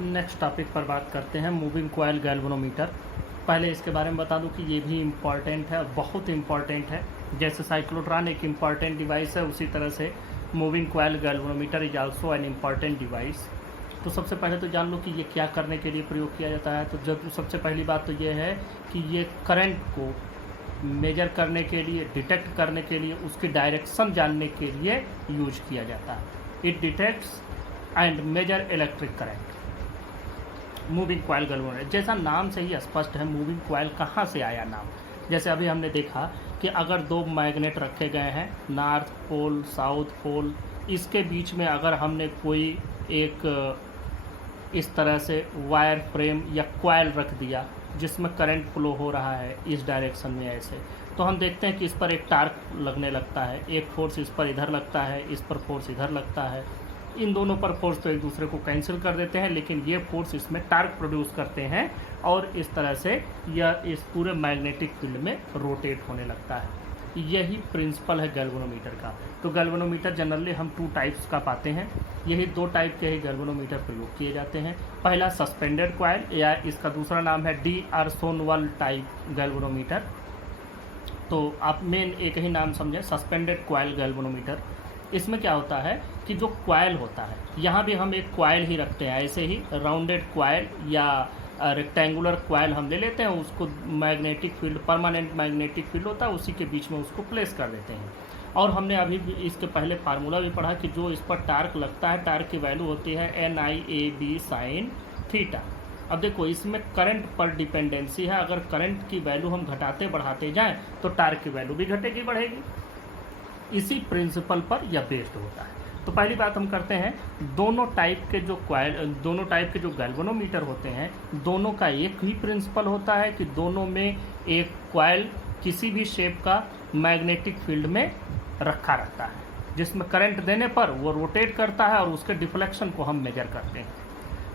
Next topic पर बात करते हैं मूविंग कॉइल गैल्वेनोमीटर। पहले इसके बारे में बता दूं कि ये भी इम्पॉर्टेंट है, बहुत इम्पॉर्टेंट है। जैसे साइक्लोट्रॉन एक इम्पॉर्टेंट डिवाइस है, उसी तरह से moving coil galvanometer is also an important device. तो सबसे पहले तो जान लो कि ये क्या करने के लिए प्रयोग किया जाता है। तो जब सबसे पहली बात तो ये है कि ये करंट को मेजर करने के लिए, डिटेक्ट करने के लिए, उसकी डायरेक्शन जानने के लिए यूज किया जाता है। It detects and measure electric current. Moving coil galvanometer, जैसा नाम से ही स्पष्ट है मूविंग कॉइल कहाँ से आया नाम। जैसे अभी हमने देखा कि अगर दो मैग्नेट रखे गए हैं, नॉर्थ पोल साउथ पोल, इसके बीच में अगर हमने कोई एक इस तरह से वायर फ्रेम या कॉइल रख दिया जिसमें करंट फ्लो हो रहा है इस डायरेक्शन में ऐसे, तो हम देखते हैं कि इस पर एक टार्क लगने लगता है, एक फोर्स इस पर इधर लगता है, इस पर फोर्स इधर लगता है। इन दोनों पर फोर्स तो एक दूसरे को कैंसिल कर देते हैं, लेकिन ये फोर्स इसमें टार्क प्रोड्यूस करते हैं और इस तरह से यह इस पूरे मैग्नेटिक फील्ड में रोटेट होने लगता है। यही प्रिंसिपल है गैल्वेनोमीटर का। तो गैल्वेनोमीटर जनरली हम 2 टाइप्स का पाते हैं। यही 2 टाइप के ही गैल्वेनोमीटर प्रयोग किए जाते हैं। पहला सस्पेंडेड कॉइल, या इसका दूसरा नाम है डी आर्सोनवल टाइप गैल्वेनोमीटर। तो आप मेन एक ही नाम समझें, सस्पेंडेड कॉइल गैल्वेनोमीटर। इसमें क्या होता है कि जो कॉइल होता है, यहाँ भी हम एक कॉइल ही रखते हैं, ऐसे ही राउंडेड कॉइल या रेक्टेंगुलर कॉइल हम ले लेते हैं, उसको magnetic field, permanent magnetic field होता है उसी के बीच में उसको प्लेस कर देते हैं। और हमने अभी भी इसके पहले फार्मूला भी पढ़ा कि जो इस पर टार्क लगता है, टार्क की वैल्यू होती है NIAB साइन थीटा। अब देखो इसमें करंट पर डिपेंडेंसी है, अगर करंट की वैल्यू हम घटाते बढ़ाते जाएं तो टार्क की वैल्यू भी घटेगी बढ़ेगी। इसी प्रिंसिपल पर यह बेस्ड होता है। तो पहली बात हम करते हैं, दोनों टाइप के जो गैल्वेनोमीटर होते हैं, दोनों का एक ही प्रिंसिपल होता है कि दोनों में एक कॉइल किसी भी शेप का मैग्नेटिक फील्ड में रखा रहता है, जिसमें करंट देने पर वो रोटेट करता है और उसके डिफ्लेक्शन को हम मेजर करते हैं।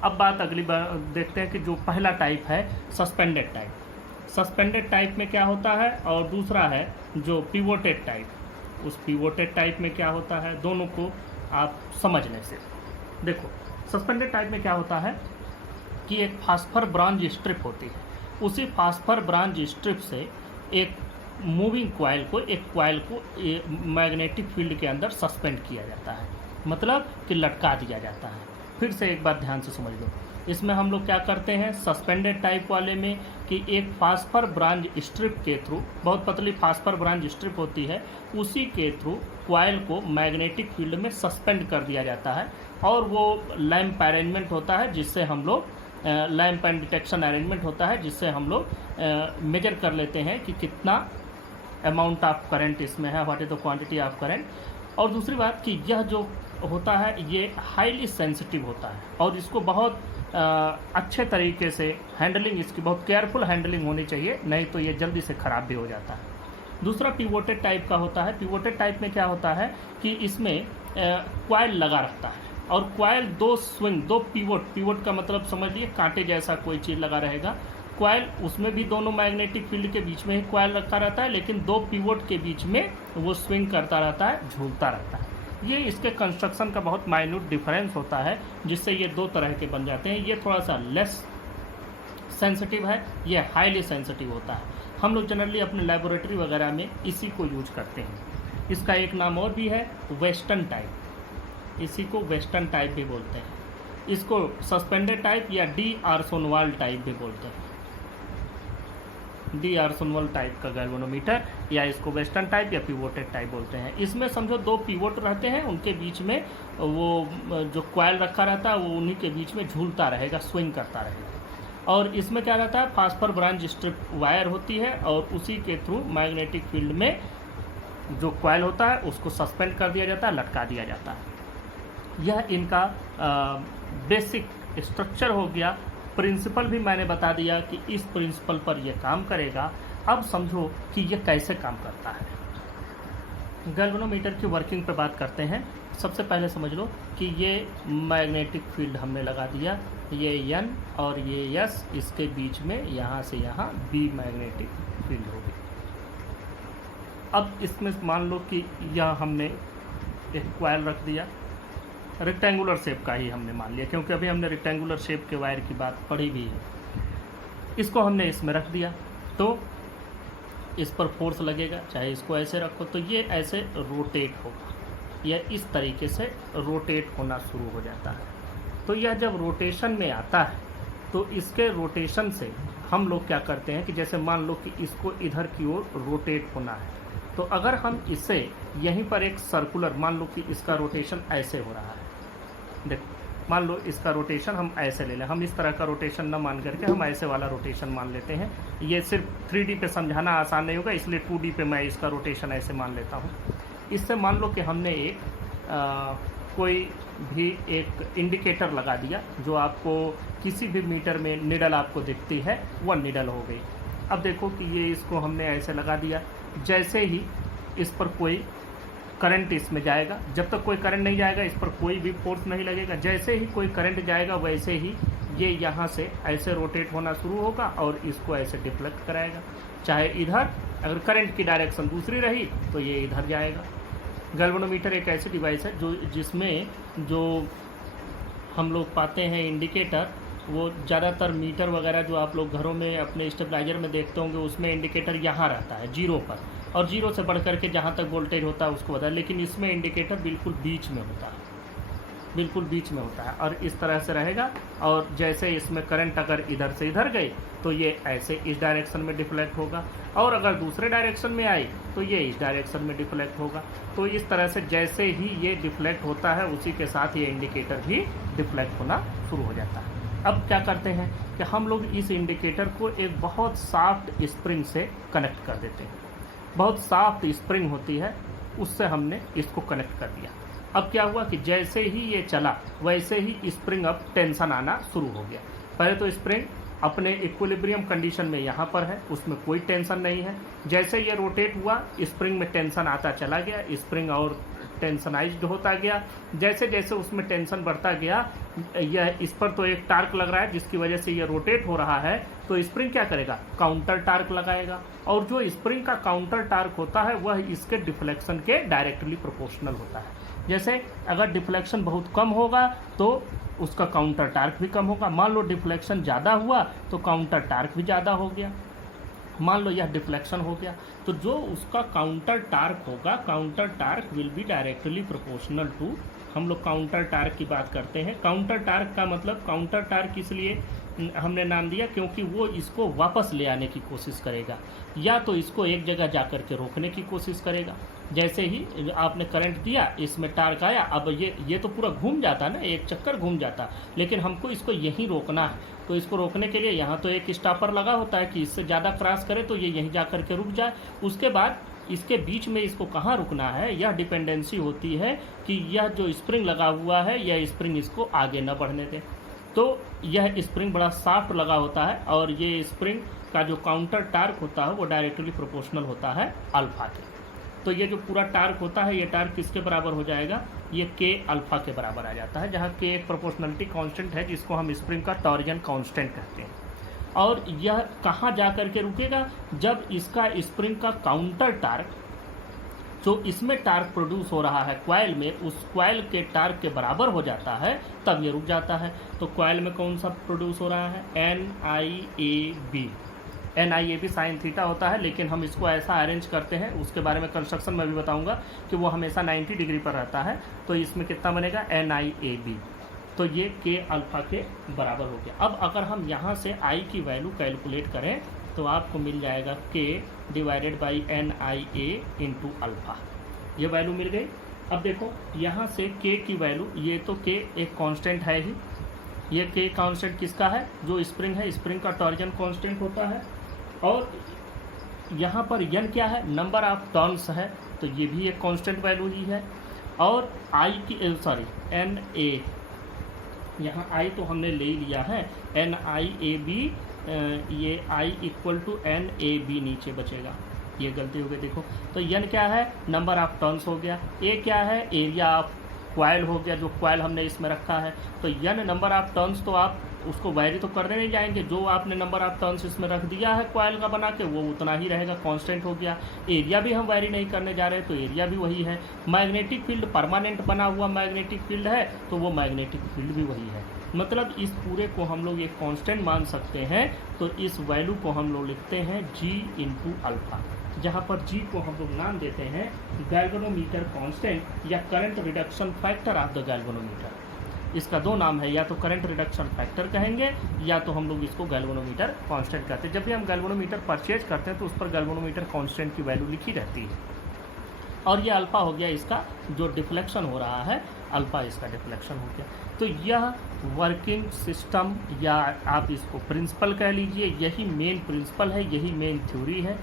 अब बात अगली बार देखते हैं कि जो पहला टाइप है सस्पेंडेड टाइप। सस्पेंडेड टाइप में क्या होता है, और दूसरा है जो पिवोटेड टाइप। उस पिवोटेड टाइप में क्या होता है, दोनों को आप समझने से देखो। सस्पेंडेड टाइप में क्या होता है कि एक फास्फर ब्रांच स्ट्रिप होती है, उसी फास्फर ब्रांच स्ट्रिप से एक मूविंग कॉइल को मैग्नेटिक फील्ड के अंदर सस्पेंड किया जाता है, मतलब कि लटका दिया जाता है। फिर से एक बार ध्यान से समझ लो, इसमें हम लोग क्या करते हैं सस्पेंडेड टाइप वाले में कि एक फास्फर ब्रांच स्ट्रिप के थ्रू, बहुत पतली फास्फर ब्रांच स्ट्रिप होती है, उसी के थ्रू कॉइल को मैग्नेटिक फील्ड में सस्पेंड कर दिया जाता है। और वो लैंप अरेंजमेंट होता है जिससे हम लोग लैंप एंड डिटेक्शन अरेंजमेंट होता है जिससे हम लोग मेजर कर लेते हैं कि कितना अमाउंट ऑफ करंट इसमें है, what is the quantity of current. और दूसरी बात कि यह जो होता है ये हाईली सेंसिटिव होता है और इसको बहुत अच्छे तरीके से हैंडलिंग, इसकी बहुत केयरफुल हैंडलिंग होनी चाहिए, नहीं तो ये जल्दी से ख़राब भी हो जाता है। दूसरा पिवोटेड टाइप का होता है। पिवोटेड टाइप में क्या होता है कि इसमें कॉइल लगा रहता है और कॉइल दो पिवोट का मतलब समझ लिए कांटे जैसा कोई चीज़ लगा रहेगा। कॉइल उसमें भी दोनों मैग्नेटिक फील्ड के बीच में ही कॉइल रखा रहता है, लेकिन 2 पिवोट के बीच में वो स्विंग करता रहता है, झूलता रहता है। ये इसके कंस्ट्रक्शन का बहुत माइन्यूट डिफरेंस होता है, जिससे ये 2 तरह के बन जाते हैं। ये थोड़ा सा लेस सेंसिटिव है, ये हाईली सेंसिटिव होता है। हम लोग जनरली अपने लेबोरेटरी वगैरह में इसी को यूज करते हैं। इसका एक नाम और भी है वेस्टर्न टाइप, इसी को वेस्टर्न टाइप भी बोलते हैं। इसको सस्पेंडेड टाइप या डी आर्सोनवाल टाइप भी बोलते हैं। डी आर्सोनवाल टाइप का गैल्वेनोमीटर, या इसको वेस्टर्न टाइप या पिवोटेड टाइप बोलते हैं। इसमें समझो 2 पिवोट रहते हैं, उनके बीच में वो जो कॉइल रखा रहता है वो उन्हीं के बीच में झूलता रहेगा, स्विंग करता रहेगा। और इसमें क्या रहता है, फास्फर ब्रांच स्ट्रिप वायर होती है और उसी के थ्रू मैग्नेटिक फील्ड में जो कॉइल होता है उसको सस्पेंड कर दिया जाता है, लटका दिया जाता है। यह इनका बेसिक स्ट्रक्चर हो गया। प्रिंसिपल भी मैंने बता दिया कि इस प्रिंसिपल पर यह काम करेगा। अब समझो कि यह कैसे काम करता है। गैल्वेनोमीटर की वर्किंग पर बात करते हैं। सबसे पहले समझ लो कि ये मैग्नेटिक फील्ड हमने लगा दिया, ये N और ये S, इसके बीच में यहाँ से यहाँ B मैग्नेटिक फील्ड होगी। अब इसमें मान लो कि यहाँ हमने एक कॉइल रख दिया, रेक्टेंगुलर शेप का ही हमने मान लिया, क्योंकि अभी हमने रेक्टेंगुलर शेप के वायर की बात पढ़ी भी है। इसको हमने इसमें रख दिया तो इस पर फोर्स लगेगा, चाहे इसको ऐसे रखो तो ये ऐसे रोटेट होगा, यह इस तरीके से रोटेट होना शुरू हो जाता है। तो यह जब रोटेशन में आता है तो इसके रोटेशन से हम लोग क्या करते हैं कि जैसे मान लो कि इसको इधर की ओर रोटेट होना है, तो अगर हम इसे यहीं पर एक सर्कुलर, मान लो कि इसका रोटेशन ऐसे हो रहा है, देखो मान लो इसका रोटेशन हम ऐसे ले लें, हम इस तरह का रोटेशन ना मान करके हम ऐसे वाला रोटेशन मान लेते हैं। ये सिर्फ 3D पे समझाना आसान नहीं होगा, इसलिए 2D पे मैं इसका रोटेशन ऐसे मान लेता हूँ। इससे मान लो कि हमने एक कोई भी एक इंडिकेटर लगा दिया, जो आपको किसी भी मीटर में निडल आपको दिखती है, वह निडल हो गई। अब देखो कि ये इसको हमने ऐसे लगा दिया, जैसे ही इस पर कोई करंट इसमें जाएगा, जब तक कोई करंट नहीं जाएगा इस पर कोई भी फोर्स नहीं लगेगा, जैसे ही कोई करंट जाएगा वैसे ही ये यहाँ से ऐसे रोटेट होना शुरू होगा और इसको ऐसे डिफ्लेक्ट कराएगा। चाहे इधर, अगर करंट की डायरेक्शन दूसरी रही तो ये इधर जाएगा। गैल्वेनोमीटर एक ऐसी डिवाइस है जिसमें जो हम लोग पाते हैं इंडिकेटर, वो ज़्यादातर मीटर वगैरह जो आप लोग घरों में अपने स्टेबलाइजर में देखते होंगे, उसमें इंडिकेटर यहाँ रहता है जीरो पर, और जीरो से बढ़ करके जहाँ तक वोल्टेज होता है उसको बता, लेकिन इसमें इंडिकेटर बिल्कुल बीच में होता है, बिल्कुल बीच में होता है और इस तरह से रहेगा। और जैसे इसमें करंट अगर इधर से इधर गई तो ये ऐसे इस डायरेक्शन में डिफ्लेक्ट होगा, और अगर दूसरे डायरेक्शन में आई तो ये इस डायरेक्शन में डिफ्लेक्ट होगा। तो इस तरह से जैसे ही ये डिफ्लेक्ट होता है उसी के साथ ये इंडिकेटर भी डिफ्लेक्ट होना शुरू हो जाता है। अब क्या करते हैं कि हम लोग इस इंडिकेटर को एक बहुत सॉफ्ट स्प्रिंग से कनेक्ट कर देते हैं। बहुत सॉफ्ट स्प्रिंग होती है, उससे हमने इसको कनेक्ट कर दिया। अब क्या हुआ कि जैसे ही ये चला वैसे ही स्प्रिंग अब टेंशन आना शुरू हो गया। पहले तो स्प्रिंग अपने इक्विलिब्रियम कंडीशन में यहाँ पर है, उसमें कोई टेंशन नहीं है। जैसे ये रोटेट हुआ स्प्रिंग में टेंशन आता चला गया, स्प्रिंग और टेंशनाइज्ड होता गया। जैसे जैसे उसमें टेंशन बढ़ता गया, यह इस पर तो एक टार्क लग रहा है जिसकी वजह से ये रोटेट हो रहा है, तो स्प्रिंग क्या करेगा, काउंटर टार्क लगाएगा, और जो स्प्रिंग का काउंटर टार्क होता है वह इसके डिफ्लेक्शन के डायरेक्टली प्रोपोर्शनल होता है। जैसे अगर डिफ्लेक्शन बहुत कम होगा तो उसका काउंटर टार्क भी कम होगा। मान लो डिफ्लेक्शन ज़्यादा हुआ तो काउंटर टार्क भी ज़्यादा हो गया। मान लो यह डिफ्लेक्शन हो गया तो जो उसका काउंटर टार्क होगा, counter torque will be directly proportional to, हम लोग काउंटर टार्क की बात करते हैं। काउंटर टार्क का मतलब, काउंटर टार्क इसलिए हमने नाम दिया क्योंकि वो इसको वापस ले आने की कोशिश करेगा, या तो इसको एक जगह जा कर के रोकने की कोशिश करेगा। जैसे ही आपने करंट दिया, इसमें टार्क आया, अब ये तो पूरा घूम जाता ना, एक चक्कर घूम जाता, लेकिन हमको इसको यहीं रोकना है। तो इसको रोकने के लिए यहाँ तो एक स्टॉपर लगा होता है कि इससे ज़्यादा क्रॉस करे तो ये यहीं जा कर के रुक जाए। उसके बाद इसके बीच में इसको कहाँ रुकना है, यह डिपेंडेंसी होती है कि यह जो स्प्रिंग लगा हुआ है यह स्प्रिंग इसको आगे न बढ़ने दे। तो यह स्प्रिंग बड़ा सॉफ्ट लगा होता है और ये स्प्रिंग का जो काउंटर टार्क होता है वो डायरेक्टली प्रोपोर्शनल होता है अल्फा के। तो ये जो पूरा टार्क होता है, ये टार्क किसके बराबर हो जाएगा, ये के अल्फा के बराबर आ जाता है, जहाँ के एक प्रोपोर्शनलिटी कांस्टेंट है जिसको हम स्प्रिंग का टॉर्जन कांस्टेंट कहते हैं। और यह कहाँ जा कर के रुकेगा, जब इसका स्प्रिंग का काउंटर टार्क जो इसमें टार्क प्रोड्यूस हो रहा है कॉइल में, उस कॉइल के टार्क के बराबर हो जाता है, तब ये रुक जाता है। तो कॉइल में कौन सा प्रोड्यूस हो रहा है, NIAB। NIAB साइन थीटा होता है, लेकिन हम इसको ऐसा अरेंज करते हैं, उसके बारे में कंस्ट्रक्शन में भी बताऊंगा कि वो हमेशा 90 डिग्री पर रहता है। तो इसमें कितना बनेगा, NIAB। तो ये के अल्फा के बराबर हो गया। अब अगर हम यहाँ से I की वैल्यू कैलकुलेट करें तो आपको मिल जाएगा K divided by NIA into alpha, ये वैल्यू मिल गई। अब देखो यहाँ से K की वैल्यू, ये तो K एक कांस्टेंट है ही, ये K कांस्टेंट किसका है, जो स्प्रिंग है, स्प्रिंग का टॉर्जन कांस्टेंट होता है। और यहाँ पर n क्या है, नंबर ऑफ टर्न्स है, तो ये भी एक कांस्टेंट वैल्यू ही है। और I की NA, यहाँ I तो हमने ले लिया है, NIAB, ये I इक्वल टू NAB नीचे बचेगा, ये गलती हो गई देखो। तो n क्या है, नंबर ऑफ टर्न्स हो गया, A क्या है, एरिया ऑफ क्वाइल हो गया, जो क्वाइल हमने इसमें रखा है। तो n नंबर ऑफ टर्न्स तो आप उसको वैरी तो करने नहीं जाएंगे, जो आपने नंबर ऑफ टर्न्स इसमें रख दिया है कॉयल का बना के वो उतना ही रहेगा, कांस्टेंट हो गया। एरिया भी हम वैरी नहीं करने जा रहे तो एरिया भी वही है। मैग्नेटिक फील्ड परमानेंट बना हुआ मैग्नेटिक फील्ड है तो वो मैग्नेटिक फील्ड भी वही है। मतलब इस पूरे को हम लोग एक कांस्टेंट मान सकते हैं। तो इस वैल्यू को हम लोग लिखते हैं G इंटू अल्फा, जहाँ पर G को हम लोग नाम देते हैं गैल्वेनोमीटर कांस्टेंट या current reduction factor of the galvanometer. इसका दो नाम है, या तो करंट रिडक्शन फैक्टर कहेंगे या तो हम लोग इसको गैल्वेनोमीटर कांस्टेंट कहते हैं। जब भी हम गैल्वेनोमीटर परचेज करते हैं तो उस पर गैल्वेनोमीटर कांस्टेंट की वैल्यू लिखी रहती है। और ये अल्फा हो गया इसका जो डिफ्लेक्शन हो रहा है, अल्फा इसका डिफ्लेक्शन हो गया। तो यह वर्किंग सिस्टम या आप इसको प्रिंसिपल कह लीजिए, यही मेन प्रिंसिपल है, यही मेन थ्योरी है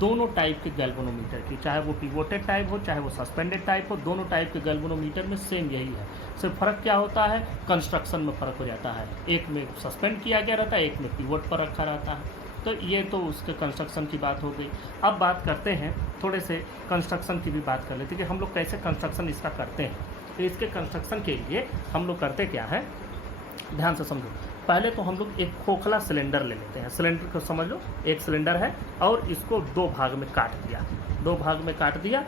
दोनों टाइप के गैल्वेनोमीटर की, चाहे वो पिवोटेड टाइप हो चाहे वो सस्पेंडेड टाइप हो, दोनों टाइप के गैल्वेनोमीटर में सेम यही है। सिर्फ फ़र्क क्या होता है, कंस्ट्रक्शन में फ़र्क हो जाता है, एक में सस्पेंड किया गया रहता है, एक में पिवोट पर रखा रहता है। तो ये तो उसके कंस्ट्रक्शन की बात हो गई। अब बात करते हैं थोड़े से कंस्ट्रक्शन की भी बात कर लेते हैं कि हम लोग कैसे कंस्ट्रक्शन इसका करते हैं। तो इसके कंस्ट्रक्शन के लिए हम लोग करते क्या है, ध्यान से समझो। पहले तो हम लोग एक खोखला सिलेंडर ले लेते हैं। सिलेंडर को समझ लो, एक सिलेंडर है और इसको दो भाग में काट दिया, दो भाग में काट दिया,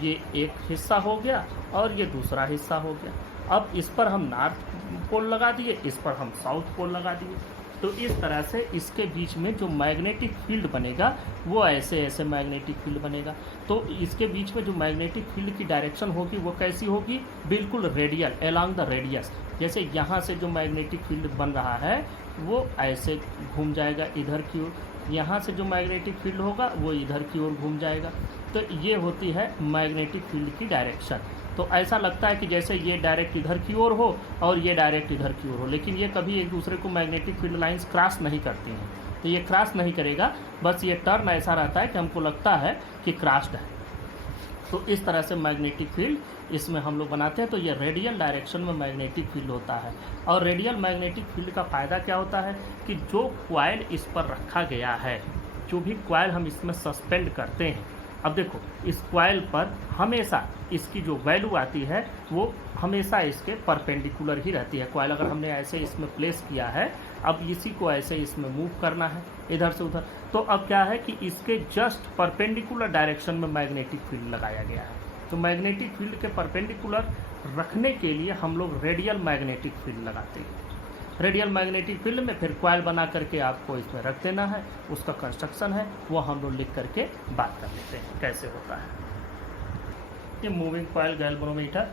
ये एक हिस्सा हो गया और ये दूसरा हिस्सा हो गया। अब इस पर हम नॉर्थ पोल लगा दिए, इस पर हम साउथ पोल लगा दिए। तो इस तरह से इसके बीच में जो मैग्नेटिक फील्ड बनेगा वो ऐसे ऐसे मैग्नेटिक फील्ड बनेगा। तो इसके बीच में जो मैग्नेटिक फील्ड की डायरेक्शन होगी वो कैसी होगी, बिल्कुल रेडियल, अलोंग द रेडियस। जैसे यहाँ से जो मैग्नेटिक फील्ड बन रहा है वो ऐसे घूम जाएगा इधर की ओर, यहाँ से जो मैग्नेटिक फील्ड होगा वो इधर की ओर घूम जाएगा। तो ये होती है मैग्नेटिक फील्ड की डायरेक्शन। तो ऐसा लगता है कि जैसे ये डायरेक्ट इधर की ओर हो और ये डायरेक्ट इधर की ओर हो, लेकिन ये कभी एक दूसरे को मैग्नेटिक फील्ड लाइंस क्रॉस नहीं करती हैं। तो ये क्रॉस नहीं करेगा, बस ये टर्न ऐसा रहता है कि हमको लगता है कि क्रॉस्ड है। तो इस तरह से मैग्नेटिक फील्ड इसमें हम लोग बनाते हैं। तो ये रेडियल डायरेक्शन में मैग्नेटिक फील्ड होता है। और रेडियल मैग्नेटिक फील्ड का फ़ायदा क्या होता है कि जो कॉइल इस पर रखा गया है, जो भी कॉइल हम इसमें सस्पेंड करते हैं, अब देखो इस कॉइल पर हमेशा इसकी जो वैल्यू आती है वो हमेशा इसके परपेंडिकुलर ही रहती है। कॉइल अगर हमने ऐसे इसमें प्लेस किया है, अब इसी को ऐसे इसमें मूव करना है इधर से उधर, तो अब क्या है कि इसके जस्ट परपेंडिकुलर डायरेक्शन में मैग्नेटिक फील्ड लगाया गया है। तो मैग्नेटिक फील्ड के परपेंडिकुलर रखने के लिए हम लोग रेडियल मैग्नेटिक फील्ड लगाते हैं। रेडियल मैग्नेटिक फील्ड में फिर कॉइल बना करके आपको इसमें रख देना है, उसका कंस्ट्रक्शन है वो हम लोग लिख करके बात कर लेते हैं कैसे होता है। ये moving coil galvanometer,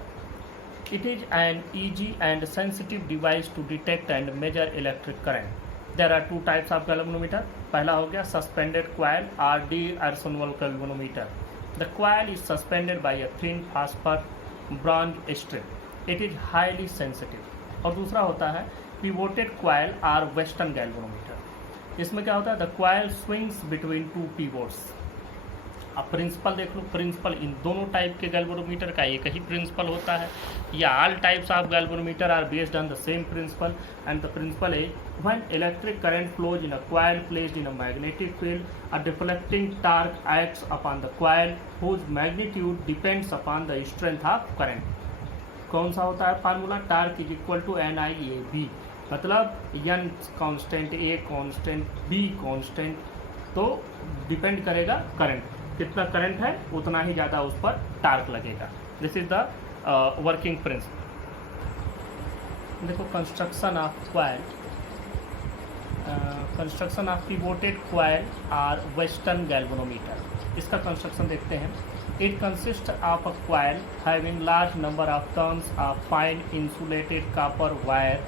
it is an easy and sensitive device to detect and measure electric current. There are two types of galvanometer. पहला हो गया suspended coil or D'Arsonval galvanometer. The coil is suspended by a thin phosphor bronze strip. It is highly sensitive. और दूसरा होता है pivoted coil or Western galvanometer. इसमें क्या होता है, the coil swings between two pivots. अब प्रिंसिपल देख लो, प्रिंसिपल इन दोनों टाइप के गैल्वेनोमीटर का एक ही प्रिंसिपल होता है, या all types of galvanometer are based on the same principle, and the principle is when electric current flows in a coil placed in a magnetic field, a deflecting torque acts upon the coil whose magnitude depends upon the strength of current. कौन सा होता है formula, torque is equal to NIAB, मतलब N constant, A constant, B constant, तो depend करेगा current, कितना current है उतना ही ज़्यादा उस पर टार्क लगेगा। This is the working principle. देखो construction of coil, construction of pivoted coil or western galvanometer. इसका कंस्ट्रक्शन देखते हैं। It consist of a coil having large number of turns of fine insulated copper wire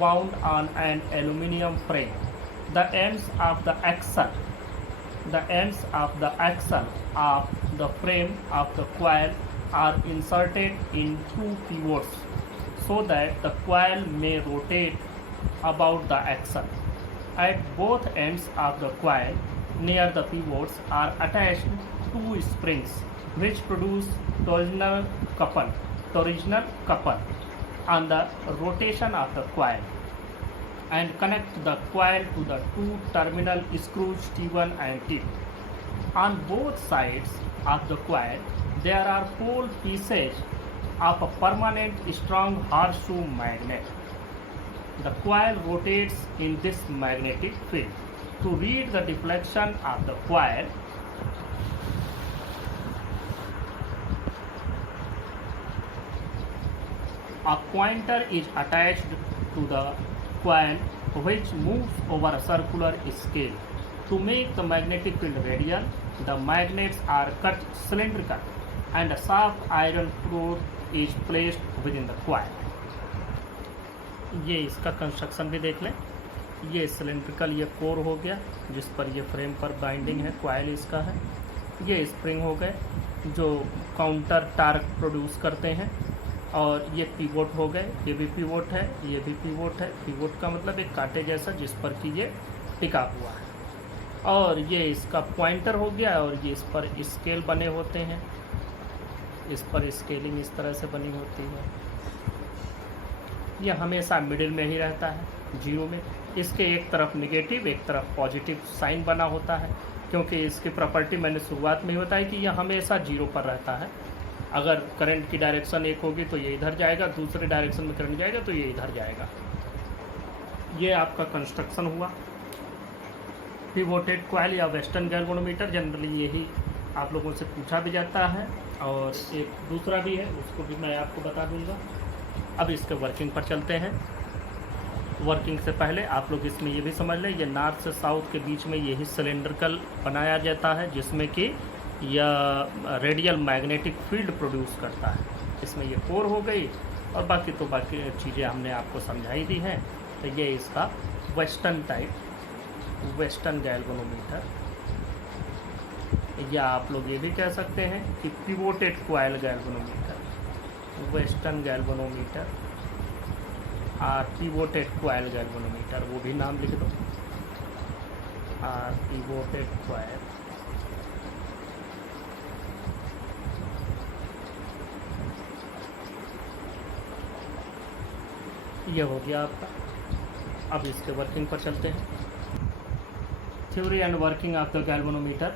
wound on an aluminium frame. The ends of the axle of the frame of the coil are inserted in two pivots so that the coil may rotate about the axle. At both ends of the coil near the pivots are attached two springs which produce torsional couple on the rotation of the coil and connect the coil to the two terminal screws T1 and T2. On both sides of the coil there are pole pieces of a permanent strong horseshoe magnet. the coil rotates in this magnetic field. To read the deflection of the coil, a pointer is attached to the coil which moves over a circular scale. To make the magnetic field radial, the magnets are cut cylindrical and a sharp iron rod is placed within the coil. ये इसका construction भी देख लें। ये cylindrical ये core हो गया जिस पर ये फ्रेम पर बाइंडिंग है, कॉइल इसका है। ये स्प्रिंग हो गए जो काउंटर टार्क प्रोड्यूस करते हैं, और ये पिवोट हो गए, ये भी पिवोट है, ये भी पिवोट है। पिवोट का मतलब एक कांटे जैसा जिस पर कि ये टिका हुआ है। और ये इसका पॉइंटर हो गया, और ये इस पर स्केल बने होते हैं, इस पर स्केलिंग इस तरह से बनी होती है। ये हमेशा मिडिल में ही रहता है, जीरो में। इसके एक तरफ निगेटिव एक तरफ पॉजिटिव साइन बना होता है, क्योंकि इसकी प्रॉपर्टी मैंने शुरुआत में ही बताई कि यह हमेशा जीरो पर रहता है। अगर करंट की डायरेक्शन एक होगी तो ये इधर जाएगा, दूसरे डायरेक्शन में करंट जाएगा तो ये इधर जाएगा। ये आपका कंस्ट्रक्शन हुआ। पिवोटेड कॉइल या वेस्टर्न गैल्वेनोमीटर, जनरली यही आप लोगों से पूछा भी जाता है, और एक दूसरा भी है, उसको भी मैं आपको बता दूंगा। अब इसके वर्किंग पर चलते हैं। वर्किंग से पहले आप लोग इसमें ये भी समझ लें, ये नॉर्थ से साउथ के बीच में यही सिलेंड्रिकल बनाया जाता है, जिसमें कि यह रेडियल मैग्नेटिक फील्ड प्रोड्यूस करता है। इसमें ये कोर हो गई, और बाकी चीज़ें हमने आपको समझाई दी हैं। तो ये इसका वेस्टर्न टाइप वेस्टर्न गैल्वेनोमीटर, या आप लोग ये भी कह सकते हैं कि pivoted coil galvanometer, western galvanometer और पिवोटेड कॉइल गैल्वेनोमीटर, वो भी नाम लिख दो। और पिवोटेड कॉइल, ये हो गया आपका। अब इसके वर्किंग पर चलते हैं। Theory and working of the galvanometer.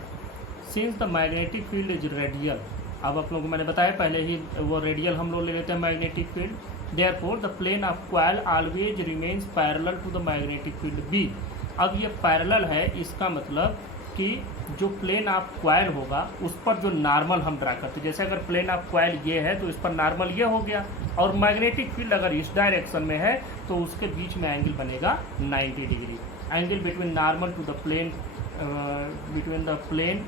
Since the magnetic field is radial, अब आप लोगों को मैंने बताया पहले ही, वो रेडियल हम लोग ले लेते हैं magnetic field. Therefore the plane of coil always remains parallel to the magnetic field B. अब ये पैरेलल है, इसका मतलब कि जो प्लेन ऑफ कॉइल होगा उस पर जो नॉर्मल हम ड्रा करते हैं, जैसे अगर प्लेन ऑफ कॉइल ये है तो इस पर नॉर्मल ये हो गया, और मैग्नेटिक फील्ड अगर इस डायरेक्शन में है तो उसके बीच में एंगल बनेगा 90 degree. Angle between normal to the plane between the plane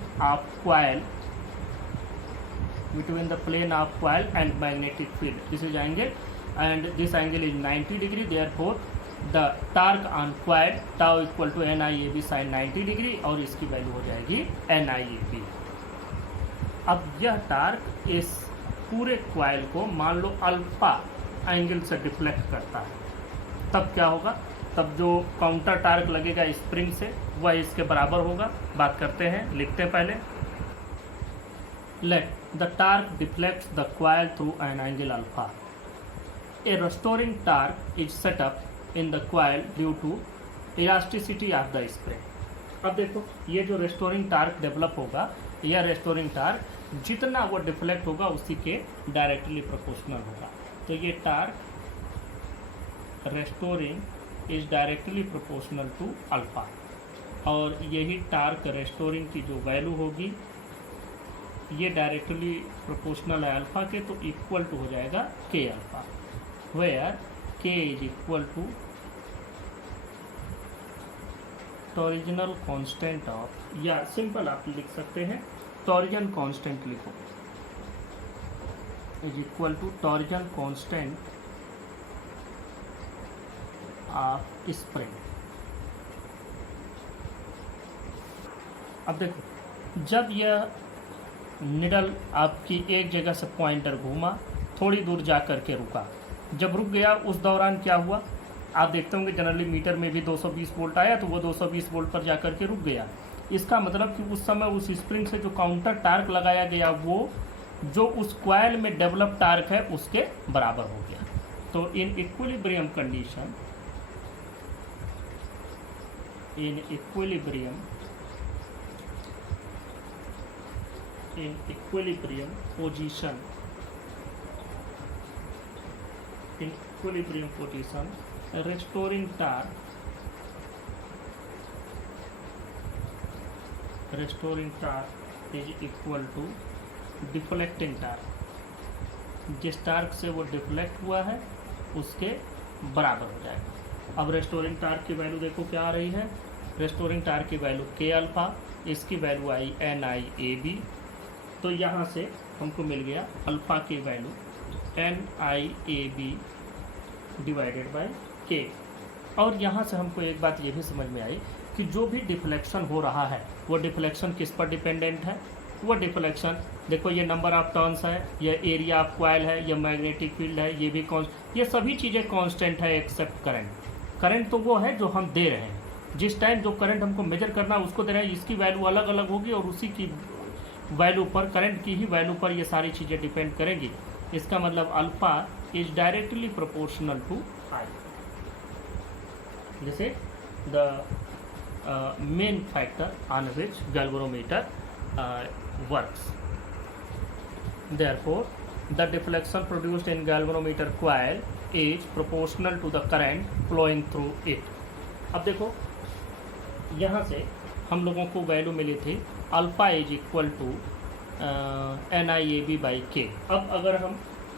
of coil and magnetic field, this is angle, and this angle is 90 degree. Therefore the torque on coil tau equal to NIAB sin 90 degree, और इसकी value हो जाएगी NIAB। अब यह torque इस पूरे coil को मान लो अल्फा एंगल से डिफ्लेक्ट करता है, तब क्या होगा, तब जो काउंटर टार्क लगेगा स्प्रिंग से वह इसके बराबर होगा। बात करते हैं, लिखते हैं पहले। Let the torque deflects the coil through an angle alpha. A restoring torque is set up in the coil due to elasticity of the spring. अब देखो, ये जो रेस्टोरिंग टार्क डेवलप होगा, यह रेस्टोरिंग टार्क जितना वो डिफ्लेक्ट होगा उसी के डायरेक्टली प्रोपोर्शनल होगा। तो ये torque restoring is directly proportional to alpha, और यही टार्क रेस्टोरिंग की जो वैल्यू होगी ये डायरेक्टली प्रोपोर्शनल है अल्फा के, तो इक्वल टू हो जाएगा K alpha, where K is equal to torsional constant of, या सिंपल आप लिख सकते हैं टॉरिजन कांस्टेंट लिखो, is equal to torsion constant of spring. अब देखो, जब यह निडल आपकी एक जगह से पॉइंटर घूमा, थोड़ी दूर जा कर के रुका, जब रुक गया उस दौरान क्या हुआ, आप देखते होंगे जनरली मीटर में भी 220 वोल्ट आया तो वो 220 वोल्ट पर जा कर के रुक गया। इसका मतलब कि उस समय उस स्प्रिंग से जो काउंटर टार्क लगाया गया वो जो उस कॉइल में डेवलप टार्क है उसके बराबर हो गया। तो in equilibrium condition, in equilibrium position restoring torque is equal to deflecting torque, जिस टार्क से वो डिफ्लेक्ट हुआ है उसके बराबर हो जाएगा। अब रेस्टोरिंग टार्क की वैल्यू देखो क्या आ रही है, रेस्टोरिंग टार्क की वैल्यू के अल्फा, इसकी वैल्यू आई NIAB, तो यहाँ से हमको मिल गया अल्फ़ा की वैल्यू NIAB डिवाइडेड बाय के। और यहाँ से हमको एक बात ये भी समझ में आई कि जो भी डिफ्लेक्शन हो रहा है वो डिफ्लेक्शन किस पर डिपेंडेंट है, वो डिफ्लेक्शन देखो ये नंबर ऑफ टर्न्स है, ये एरिया ऑफ कॉइल है, ये मैग्नेटिक फील्ड है, ये भी ये सभी चीज़ें कांस्टेंट है एक्सेप्ट करंट। करंट तो वो है जो हम दे रहे हैं, जिस टाइम जो करंट हमको मेजर करना है उसको दे रहे हैं, इसकी वैल्यू अलग अलग होगी और उसी की वैल्यू पर, करंट की ही वैल्यू पर ये सारी चीज़ें डिपेंड करेंगी। इसका मतलब alpha is directly proportional to I, जैसे the main factor on which galvanometer works. Therefore, the deflection produced in galvanometer coil is proportional to the current flowing through it. अब देखो यहाँ से हम लोगों को वैल्यू मिली थी alpha is equal to NIAB by K. अब अगर हम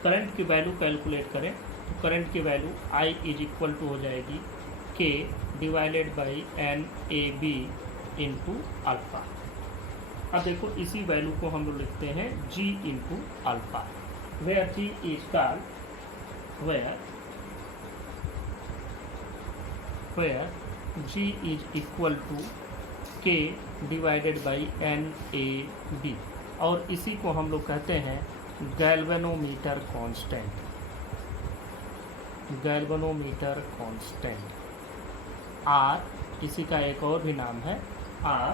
करंट की वैल्यू कैलकुलेट करें तो करंट की value I is equal to हो जाएगी K divided by NAB into alpha. अब देखो इसी वैल्यू को हम लोग लिखते हैं G into alpha, where G is called where G is equal to K divided by NAB, और इसी को हम लोग कहते हैं galvanometer constant. Galvanometer constant R, इसी का एक और भी नाम है R,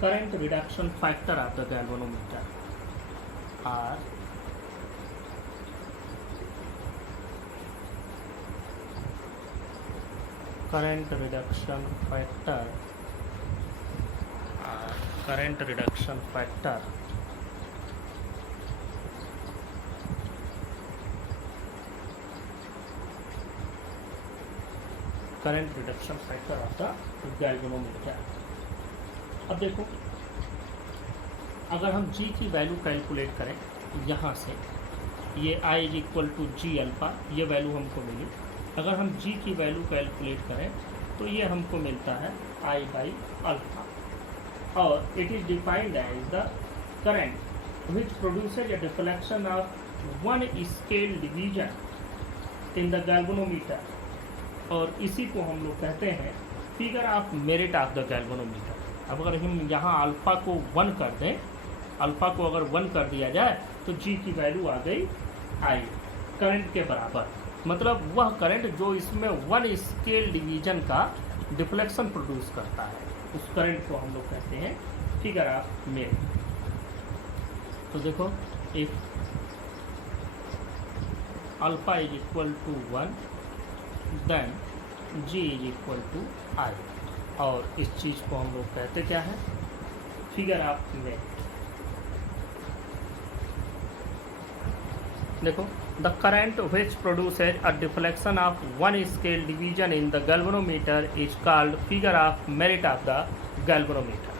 current reduction factor of the galvanometer, R current reduction factor, current reduction factor current reduction factor of the galvanometer। अब देखो अगर हम G की वैल्यू कैलकुलेट करें यहाँ से, ये I is equal to G alpha, ये वैल्यू हमको मिली। अगर हम G की वैल्यू कैलकुलेट करें तो ये हमको मिलता है I बाई अल्फ़ा, और it is defined as the current which produces a deflection of one scale division in the galvanometer, और इसी को हम लोग कहते हैं figure of merit of the galvanometer. अब अगर हम यहाँ अल्फ़ा को 1 कर दें, अल्फ़ा को अगर 1 कर दिया जाए तो G की वैल्यू आ गई I करंट के बराबर, मतलब वह करंट जो इसमें 1 स्केल डिवीजन का डिफ्लेक्शन प्रोड्यूस करता है, उस करंट को हम लोग कहते हैं फिगर ऑफ मेरिट। तो देखो if alpha is equal to 1 then G is equal to I, और इस चीज़ को हम लोग कहते क्या है, फिगर ऑफ मेरिट। देखो the current which produces a deflection of 1 scale division in the galvanometer is called figure of merit of the galvanometer.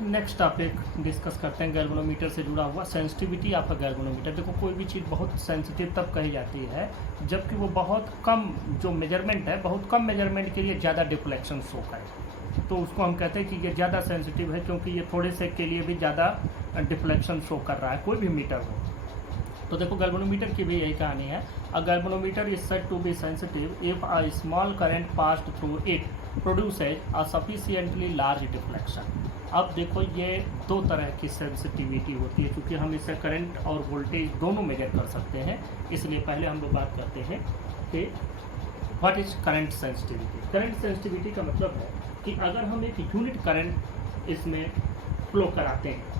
Next topic discuss करते हैं गैल्वेनोमीटर से जुड़ा हुआ सेंसिटिविटी ऑफ अ गैल्वेनोमीटर। देखो कोई भी चीज़ बहुत सेंसिटिव तब कही जाती है जबकि वो बहुत कम जो मेजरमेंट है, बहुत कम मेजरमेंट के लिए ज़्यादा डिफ्लेक्शन शो करे, तो उसको हम कहते हैं कि ये ज़्यादा सेंसिटिव है क्योंकि ये थोड़े से के लिए भी ज़्यादा डिफ्लेक्शन शो कर रहा है, कोई भी मीटर हो। तो देखो गैल्वेनोमीटर की भी यही कहानी है। A galvanometer is said to be sensitive if a small current passed through it produces a sufficiently large deflection. अब देखो ये दो तरह की सेंसिटिविटी होती है, क्योंकि हम इससे करंट और वोल्टेज दोनों मेजर कर सकते हैं, इसलिए पहले हम लोग बात करते हैं कि what is current sensitivity. Current sensitivity का मतलब है कि अगर हम एक यूनिट करंट इसमें फ्लो कराते हैं,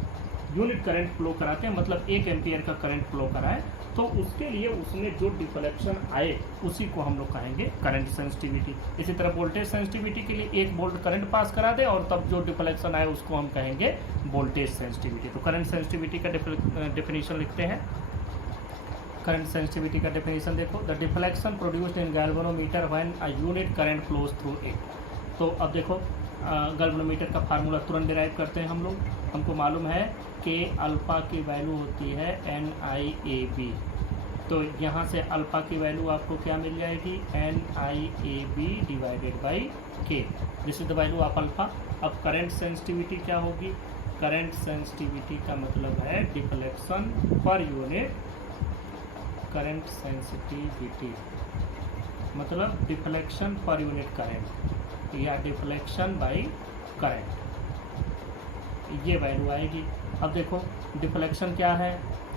यूनिट करंट फ्लो कराते हैं मतलब 1 एम्पियर का करंट फ्लो कराएं, तो उसके लिए उसमें जो डिफ्लेक्शन आए उसी को हम लोग कहेंगे करंट सेंसिटिविटी। इसी तरह वोल्टेज सेंसिटिविटी के लिए 1 वोल्ट करंट पास करा दे और तब जो डिफ्लेक्शन आए उसको हम कहेंगे वोल्टेज सेंसिटिविटी। तो करंट सेंसिटिविटी का डेफिनेशन लिखते हैं। करंट सेंसिटिविटी का डेफिनेशन देखो, the deflection produced in galvanometer when a unit current flows through it. तो अब देखो गैल्वेनोमीटर का फार्मूला तुरंत डिराइव करते हैं हम लोग। हमको मालूम है कि अल्फ़ा की वैल्यू होती है NIAB। तो यहाँ से अल्फ़ा की वैल्यू आपको क्या मिल जाएगी, NIAB divided by K। This is the value of alpha. अब करंट सेंसिटिविटी क्या होगी, करंट सेंसिटिविटी का मतलब है deflection per unit, current sensitivity मतलब डिफ्लेक्शन पर यूनिट करंट या डिफ्लेक्शन बाई करंट, ये वैल्यू आएगी। अब देखो डिफ्लेक्शन क्या है,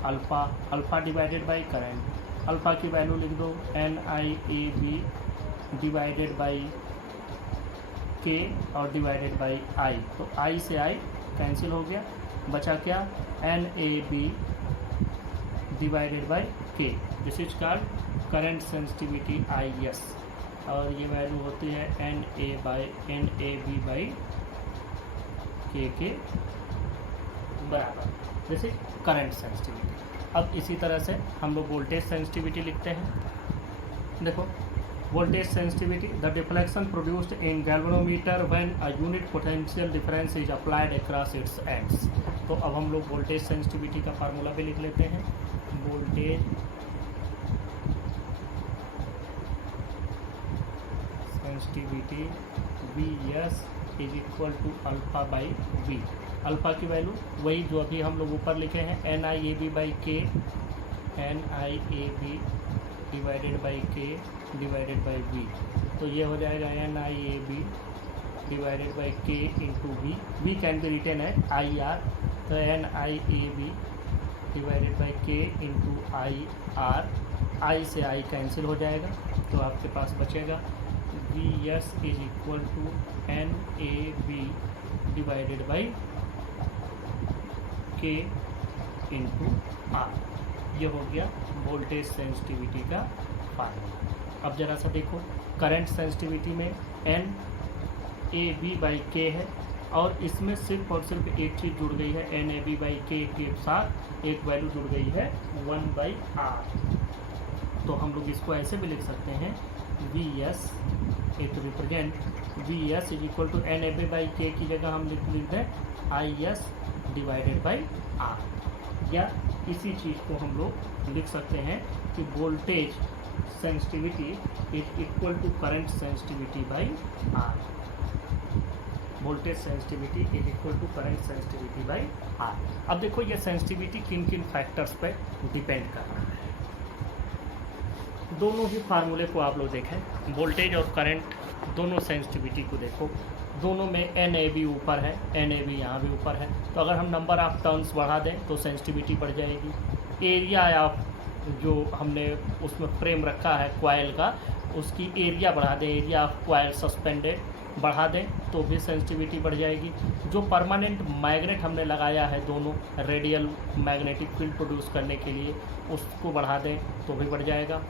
alpha, alpha divided by current. Alpha की वैल्यू लिख दो NIAB डिवाइडेड बाई K और डिवाइडेड बाई I। तो I से I कैंसिल हो गया, बचा क्या, NAB divided by K। This is called current sensitivity IS और ये वैल्यू होती है NAB बाई K के बराबर। जैसे करंट सेंसिटिविटी। अब इसी तरह से हम लोग वोल्टेज सेंसिटिविटी लिखते हैं। देखो voltage sensitivity, the deflection produced in galvanometer when a unit potential difference is applied across its ends. तो अब हम लोग वोल्टेज सेंसिटिविटी का फार्मूला भी लिख लेते हैं। Voltage sensitivity VS is equal to alpha by V। Alpha की वैल्यू वही जो अभी हम लोग ऊपर लिखे हैं NIAB by K, NIAB divided by K divided by V। तो ये हो जाएगा NIAB divided by K into V can be written है IR। तो NIAB divided by K into IR, I से I कैंसिल हो जाएगा तो आपके पास बचेगा VS is equal to NAB divided by K into R। ये हो गया वोल्टेज सेंसिटिविटी का फार्मूला। अब जरा सा देखो करंट सेंसिटिविटी में NAB बाई K है और इसमें सिर्फ और सिर्फ एक चीज़ जुड़ गई है, NAB बाई K के साथ एक वैल्यू जुड़ गई है 1 बाई R। तो हम लोग इसको ऐसे भी लिख सकते हैं VS it represent VS is equal to NAB by K की जगह हम लिख दें IS डिवाइडेड बाई R। या इसी चीज़ को हम लोग लिख सकते हैं कि voltage sensitivity is equal to current sensitivity by R। Voltage sensitivity is equal to current sensitivity by R। अब देखो ये सेंसिटिविटी किन किन फैक्टर्स पे डिपेंड कर रहा है। दोनों ही फार्मूले को आप लोग देखें, वोल्टेज और करंट दोनों सेंसिटिविटी को देखो, दोनों में NAB ऊपर है, NAB यहाँ भी ऊपर है। तो अगर हम नंबर ऑफ टर्न्स बढ़ा दें तो सेंसिटिविटी बढ़ जाएगी। एरिया ऑफ जो हमने उसमें फ्रेम रखा है कॉइल का, उसकी एरिया बढ़ा दें, एरिया ऑफ कॉइल सस्पेंडेड बढ़ा दें तो भी सेंसिटिविटी बढ़ जाएगी। जो परमानेंट मैग्नेट हमने लगाया है दोनों रेडियल मैग्नेटिक फील्ड प्रोड्यूस करने के लिए, उसको बढ़ा दें तो भी बढ़ जाएगा।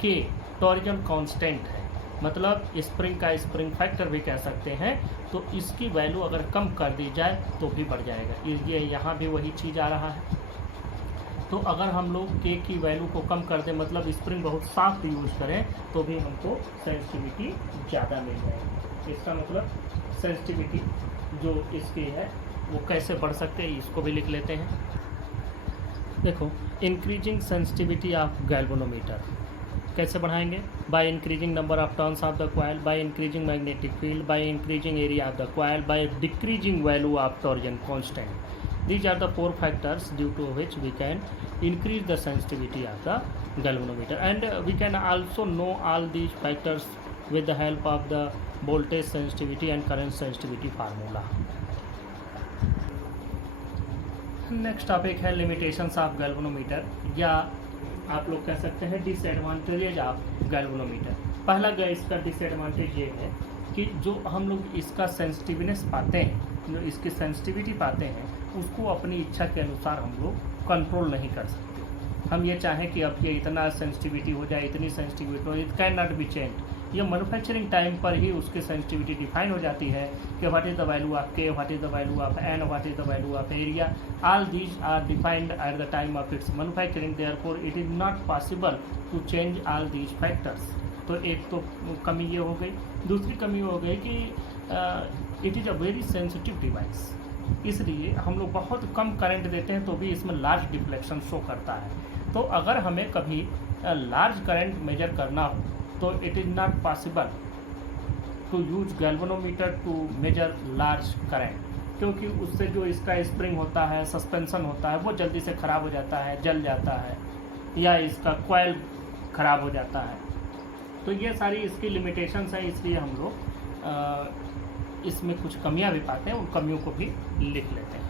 के टॉर्जन कांस्टेंट है, मतलब स्प्रिंग का स्प्रिंग फैक्टर भी कह सकते हैं, तो इसकी वैल्यू अगर कम कर दी जाए तो भी बढ़ जाएगा। ये यहाँ भी वही चीज़ आ रहा है। तो अगर हम लोग के की वैल्यू को कम कर दें, मतलब स्प्रिंग बहुत सॉफ्ट यूज़ करें, तो भी हमको सेंसिटिविटी ज़्यादा मिल जाएगी। इसका मतलब सेंसिटिविटी जो इसकी है वो कैसे बढ़ सकते हैं, इसको भी लिख लेते हैं। देखो इंक्रीजिंग सेंसिटिविटी ऑफ गैल्वेनोमीटर कैसे बढ़ाएंगे, by increasing number of turns of the coil, by increasing magnetic field, by increasing area of the coil, by decreasing value of torsion constant. These are the 4 factors due to which we can increase the sensitivity of the galvanometer, and we can also know all these factors with the help of the voltage sensitivity and current sensitivity formula. Next topic है limitations of galvanometer, या आप लोग कह सकते हैं disadvantages of galvanometer। पहला इसका disadvantage ये है कि जो हम लोग इसका सेंसिटिवनेस पाते हैं, जो इसकी सेंसिटिविटी पाते हैं, उसको अपनी इच्छा के अनुसार हम लोग कंट्रोल नहीं कर सकते। हम ये चाहें कि अब ये इतना सेंसिटिविटी हो जाए, इतनी सेंसिटिविटी हो, it can not be change, ये मैन्युफैक्चरिंग टाइम पर ही उसकी सेंसिटिविटी डिफाइन हो जाती है कि what is the value of K, what is the value of N, what is the value of area. All these are defined at the time of its manufacturing, therefore it is not possible to change all these factors. तो एक तो कमी ये हो गई। दूसरी कमी हो गई कि it is a very sensitive device, इसलिए हम लोग बहुत कम करंट देते हैं तो भी इसमें लार्ज डिफ्लेक्शन शो करता है। तो अगर हमें कभी लार्ज करंट मेजर करना हो तो it is not possible to use galvanometer to measure large current, क्योंकि उससे जो इसका स्प्रिंग होता है, सस्पेंशन होता है, वो जल्दी से ख़राब हो जाता है, जल जाता है, या इसका कॉइल ख़राब हो जाता है। तो ये सारी इसकी लिमिटेशंस हैं, इसलिए हम लोग इसमें कुछ कमियां भी पाते हैं, उन कमियों को भी लिख लेते हैं।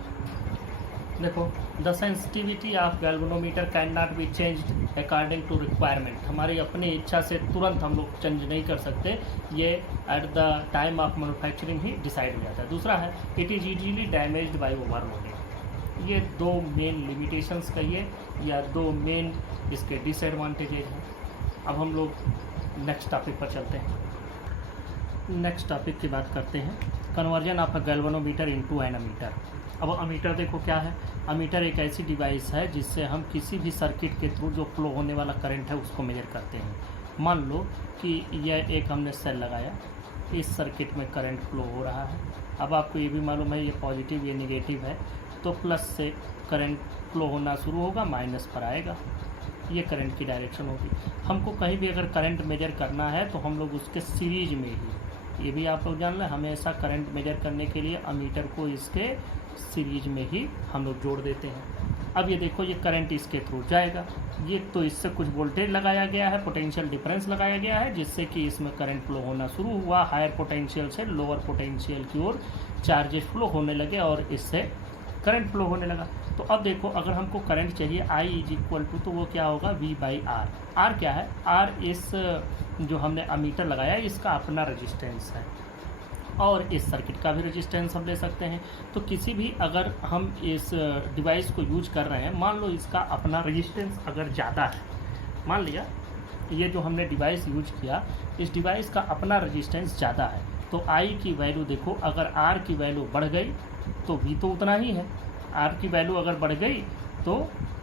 देखो, the sensitivity of galvanometer can not be changed according to requirement. हमारी अपनी इच्छा से तुरंत हम लोग चेंज नहीं कर सकते, ये eight the time of manufacturing he decide हो जाता है। दूसरा है it is easily damaged bye overloading. ये दो मेन लिमिटेशंस कहिए या दो मेन इसके डिसएडवांटेजेज हैं। अब हम लोग नेक्स्ट टॉपिक पर चलते हैं। नेक्स्ट टॉपिक की बात करते हैं, conversion of a galvanometer into an ammeter. अब अमीटर देखो क्या है। अमीटर एक ऐसी डिवाइस है जिससे हम किसी भी सर्किट के थ्रू जो फ्लो होने वाला करंट है उसको मेजर करते हैं। मान लो कि यह एक हमने सेल लगाया, इस सर्किट में करंट फ्लो हो रहा है। अब आपको ये भी मालूम है ये पॉजिटिव ये निगेटिव है, तो प्लस से करंट फ्लो होना शुरू होगा, माइनस पर आएगा, ये करंट की डायरेक्शन होगी। हमको कहीं भी अगर करंट मेजर करना है तो हम लोग उसके सीरीज में ही, ये भी आप लोग जान लें, हमेशा करंट मेजर करने के लिए अमीटर को इसके सीरीज में ही हम लोग जोड़ देते हैं। अब ये देखो ये करंट इसके थ्रू जाएगा, ये तो इससे कुछ वोल्टेज लगाया गया है, पोटेंशियल डिफरेंस लगाया गया है, जिससे कि इसमें करंट फ्लो होना शुरू हुआ। हायर पोटेंशियल से लोअर पोटेंशियल की ओर चार्जेस फ्लो होने लगे और इससे करंट फ्लो होने लगा। तो अब देखो अगर हमको करंट चाहिए I इज इक्वल टू, तो वो क्या होगा V/R। R क्या है? R इस जो हमने अमीटर लगाया इसका अपना रेजिस्टेंस है, और इस सर्किट का भी रेजिस्टेंस हम ले सकते हैं। तो किसी भी अगर हम इस डिवाइस को यूज कर रहे हैं, मान लो इसका अपना रेजिस्टेंस अगर ज़्यादा है, मान लिया ये जो हमने डिवाइस यूज किया इस डिवाइस का अपना रेजिस्टेंस ज़्यादा है, तो I की वैल्यू देखो, अगर R की वैल्यू बढ़ गई तो V तो उतना ही है, R की वैल्यू अगर बढ़ गई तो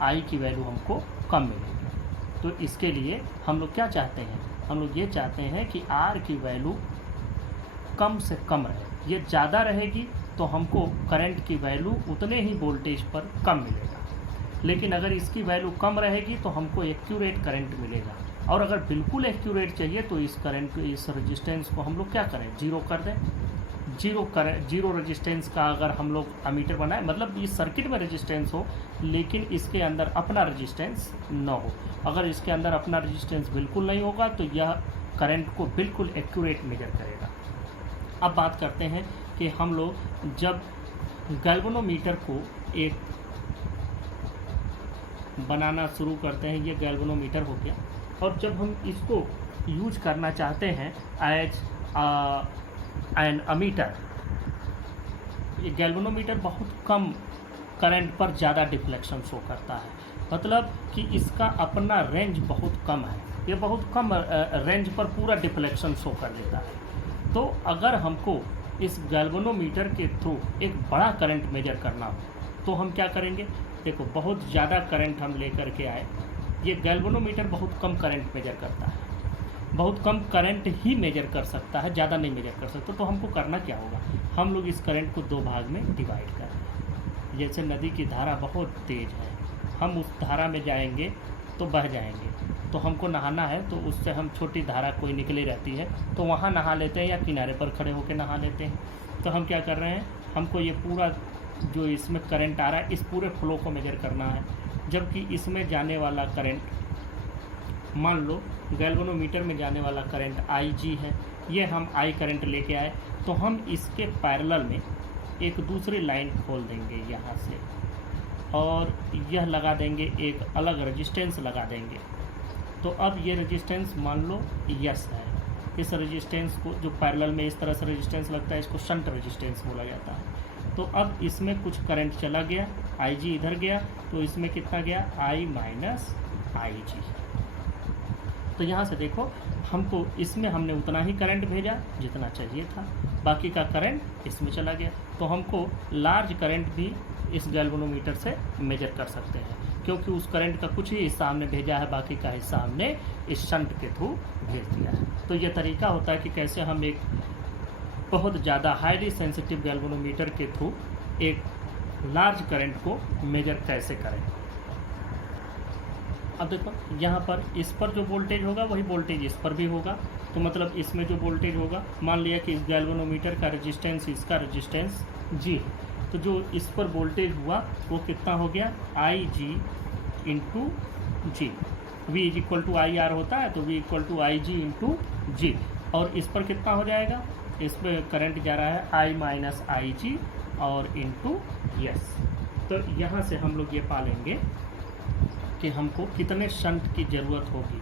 I की वैल्यू हमको कम मिलेगी। तो इसके लिए हम लोग क्या चाहते हैं, हम लोग ये चाहते हैं कि R की वैल्यू कम से कम रहे। ये ज़्यादा रहेगी तो हमको करंट की वैल्यू उतने ही वोल्टेज पर कम मिलेगा, लेकिन अगर इसकी वैल्यू कम रहेगी तो हमको एक्यूरेट करंट मिलेगा। और अगर बिल्कुल एक्यूरेट चाहिए तो इस करंट इस रेजिस्टेंस को हम लोग क्या करें, जीरो कर दें। जीरो रेजिस्टेंस का अगर हम लोग अमीटर बनाए, मतलब इस सर्किट में रेजिस्टेंस हो लेकिन इसके अंदर अपना रेजिस्टेंस न हो। अगर इसके अंदर अपना रेजिस्टेंस बिल्कुल नहीं होगा तो यह करंट को बिल्कुल एक्यूरेट मेजर करेगा। अब बात करते हैं कि हम लोग जब गैल्वेनोमीटर को एक बनाना शुरू करते हैं, ये गैल्वेनोमीटर हो गया, और जब हम इसको यूज करना चाहते हैं एज एन अमीटर, ये गैल्वेनोमीटर बहुत कम करंट पर ज़्यादा डिफ्लेक्शन शो करता है, मतलब कि इसका अपना रेंज बहुत कम है, ये बहुत कम रेंज पर पूरा डिफ्लेक्शन शो कर देता है। तो अगर हमको इस गैल्वेनोमीटर के थ्रू एक बड़ा करंट मेजर करना हो तो हम क्या करेंगे, देखो बहुत ज़्यादा करंट हम लेकर के आए, ये गैल्वेनोमीटर बहुत कम करंट मेजर करता है, बहुत कम करंट ही मेजर कर सकता है, ज़्यादा नहीं मेजर कर सकता। तो हमको करना क्या होगा, हम लोग इस करंट को दो भाग में डिवाइड कर दें। जैसे नदी की धारा बहुत तेज़ है, हम उस धारा में जाएंगे तो बह जाएंगे, तो हमको नहाना है तो उससे हम छोटी धारा कोई निकली रहती है तो वहाँ नहा लेते हैं या किनारे पर खड़े होकर नहा लेते हैं। तो हम क्या कर रहे हैं, हमको ये पूरा जो इसमें करंट आ रहा है इस पूरे फ्लो को मेजर करना है, जबकि इसमें जाने वाला करंट, मान लो गैल्वेनोमीटर में जाने वाला करंट IG है, ये हम I करंट लेके आए, तो हम इसके पैरेलल में एक दूसरी लाइन खोल देंगे यहाँ से, और यह लगा देंगे एक अलग रेजिस्टेंस लगा देंगे। तो अब ये रेजिस्टेंस मान लो यस है, इस रेजिस्टेंस को जो पैरेलल में इस तरह से रेजिस्टेंस लगता है इसको शंट रेजिस्टेंस बोला जाता है। तो अब इसमें कुछ करंट चला गया, IG इधर गया, तो इसमें कितना गया I - IG। तो यहाँ से देखो हमको इसमें हमने उतना ही करंट भेजा जितना चाहिए था, बाकी का करंट इसमें चला गया। तो हमको लार्ज करंट भी इस गैल्वेनोमीटर से मेजर कर सकते हैं, क्योंकि उस करंट का कुछ ही हिस्सा हमने भेजा है, बाकी का हिस्सा हमने इस शंट के थ्रू भेज दिया है। तो ये तरीका होता है कि कैसे हम एक बहुत ज़्यादा हाईली सेंसिटिव गैल्वेनोमीटर के थ्रू एक लार्ज करंट को मेजर कैसे करें। अब देखो यहाँ पर इस पर जो वोल्टेज होगा वही वोल्टेज इस पर भी होगा। तो मतलब इसमें जो वोल्टेज होगा, मान लिया कि इस गैल्वेनोमीटर का रेजिस्टेंस, इसका रेजिस्टेंस जी है, तो जो इस पर वोल्टेज हुआ वो कितना हो गया, I G into G. V is equal to I R होता है, तो V equal to I G into G. और इस पर कितना हो जाएगा, इस पर करंट जा रहा है आई माइनस आई जी और इंटू यस। तो यहाँ से हम लोग ये पालेंगे कि हमको कितने शंट की ज़रूरत होगी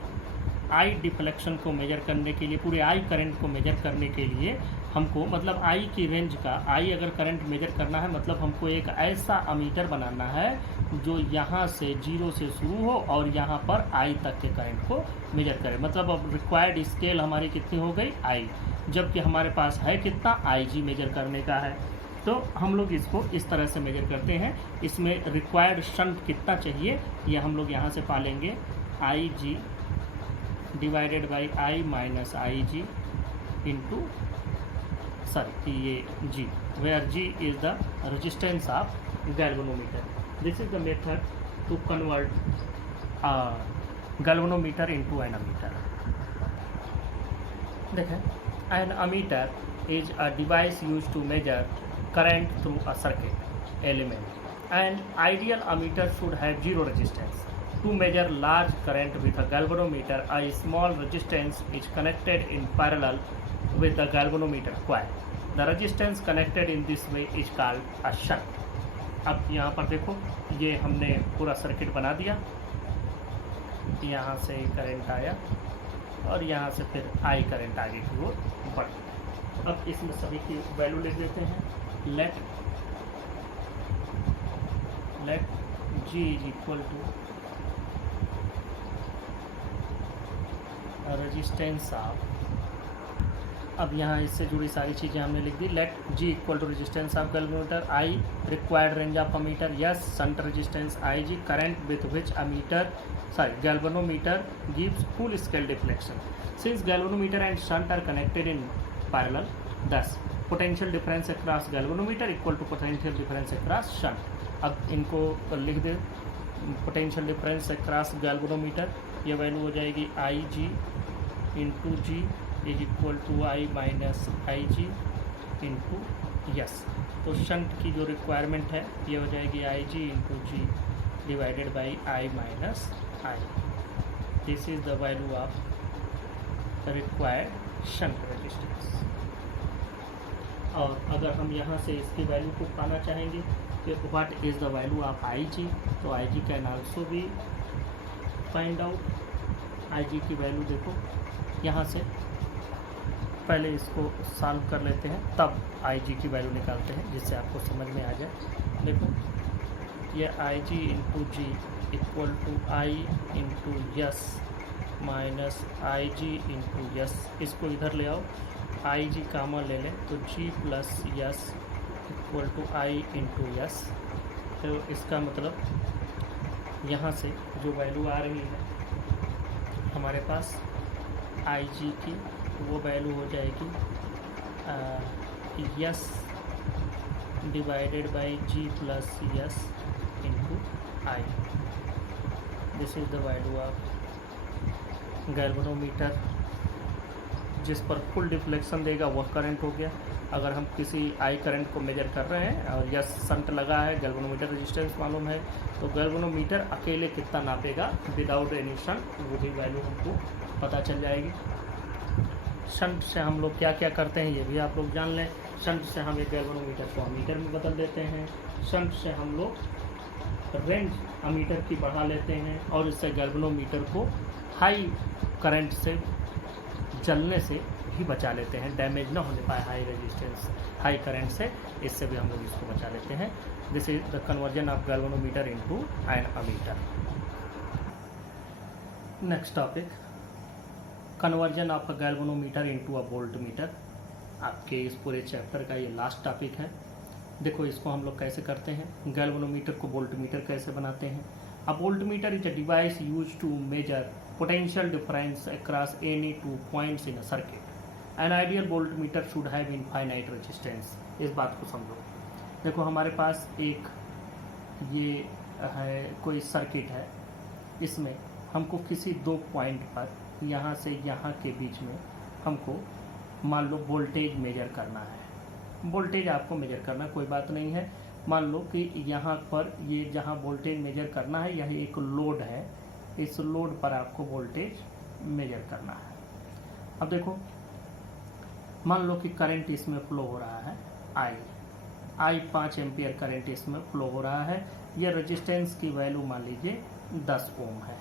आई डिफ्लेक्शन को मेजर करने के लिए, पूरे आई करंट को मेजर करने के लिए हमको, मतलब आई की रेंज का, आई अगर करंट मेजर करना है मतलब हमको एक ऐसा अमीटर बनाना है जो यहाँ से 0 से शुरू हो और यहाँ पर आई तक के करंट को मेजर करे। मतलब अब रिक्वायर्ड स्केल हमारी कितनी हो गई, आई, जबकि हमारे पास है कितना, आई जी मेजर करने का है। तो हम लोग इसको इस तरह से मेजर करते हैं। इसमें रिक्वायर्ड शंट कितना चाहिए ये हम लोग यहाँ से पालेंगे, I G divided by I minus I G into sorry ये G, where G is the resistance of galvanometer. This is the method to convert galvanometer into an ammeter. देखें, an ammeter is a device used to measure current through a circuit element. An ideal ammeter should have zero resistance. To measure large current with a galvanometer, a small resistance is connected in parallel with the galvanometer coil. The resistance connected in this way is called a shunt. अब यहाँ पर देखो, ये हमने पूरा circuit बना दिया, यहाँ से करंट आया और यहाँ से फिर आई करंट आगे की ओर बढ़। अब इसमें सभी की वैल्यू लिख देते हैं। Let G is equal to resistance of, अब यहाँ इससे जुड़ी सारी चीज़ें हमने लिख दी। Let G equal to resistance of galvanometer, I required range of ammeter, S shunt resistance I G, current with which ammeter galvanometer gives full scale deflection. Since galvanometer and shunt are connected in parallel, thus potential difference across galvanometer equal to potential difference across shunt। अब इनको लिख दे, potential difference across galvanometer, ये value हो जाएगी I G into G is equal to I minus I G into S. तो shunt की जो रिक्वायरमेंट है ये हो जाएगी I G into G divided by I minus I. This is the value of required shunt resistance. और अगर हम यहाँ से इसकी वैल्यू को पाना चाहेंगे कि what is the value of I G, तो I G can also be find out. I G की वैल्यू देखो, यहाँ से पहले इसको सॉल्व कर लेते हैं, तब आई जी की वैल्यू निकालते हैं जिससे आपको समझ में आ जाए। देखो, ये I G into G equal to I into S minus I G into S. इसको इधर ले आओ, आई जी कामन ले लें तो G plus S equal to I into S. तो इसका मतलब यहाँ से जो वैल्यू आ रही है हमारे पास आई जी की, वो वैल्यू हो जाएगी S divided by G plus S into I. This is the value of galvanometer, जिस पर फुल डिफ्लेक्शन देगा वह करंट हो गया। अगर हम किसी आई करंट को मेजर कर रहे हैं और यह शंट लगा है, गैल्वेनोमीटर रेजिस्टेंस मालूम है, तो गैल्वेनोमीटर अकेले कितना नापेगा विदाउट एनी शंट, वो भी वैल्यू हमको पता चल जाएगी। शंट से हम लोग क्या क्या करते हैं ये भी आप लोग जान लें। शंट से हम एक गैल्वेनोमीटर को अमीटर में बदल देते हैं। शंट से हम लोग रेंज अमीटर की बढ़ा लेते हैं और इससे गैल्वेनोमीटर को हाई करंट से जलने से भी बचा लेते हैं, डैमेज ना होने पाए हाई रेजिस्टेंस हाई करंट से, इससे भी हम लोग इसको बचा लेते हैं। This is the conversion of galvanometer into an ammeter. Next topic, conversion of a galvanometer into a voltmeter, आपके इस पूरे चैप्टर का ये लास्ट टॉपिक है। देखो इसको हम लोग कैसे करते हैं, गैल्वेनोमीटर को वोल्ट मीटर कैसे बनाते हैं। A voltmeter is a device use to measure potential difference across any two points in a circuit. An ideal voltmeter should have infinite resistance. इस बात को समझो। देखो हमारे पास एक ये है कोई सर्किट है, इसमें हमको किसी दो पॉइंट पर यहाँ से यहाँ के बीच में हमको मान लो वोल्टेज मेजर करना है। वोल्टेज आपको मेजर करना कोई बात नहीं है। मान लो कि यहाँ पर ये जहाँ वोल्टेज मेजर करना है यह एक लोड है, इस लोड पर आपको वोल्टेज मेजर करना है। अब देखो मान लो कि करंट इसमें फ्लो हो रहा है I 5 एम्पियर करंट इसमें फ्लो हो रहा है। यह रेजिस्टेंस की वैल्यू मान लीजिए 10 ओम है।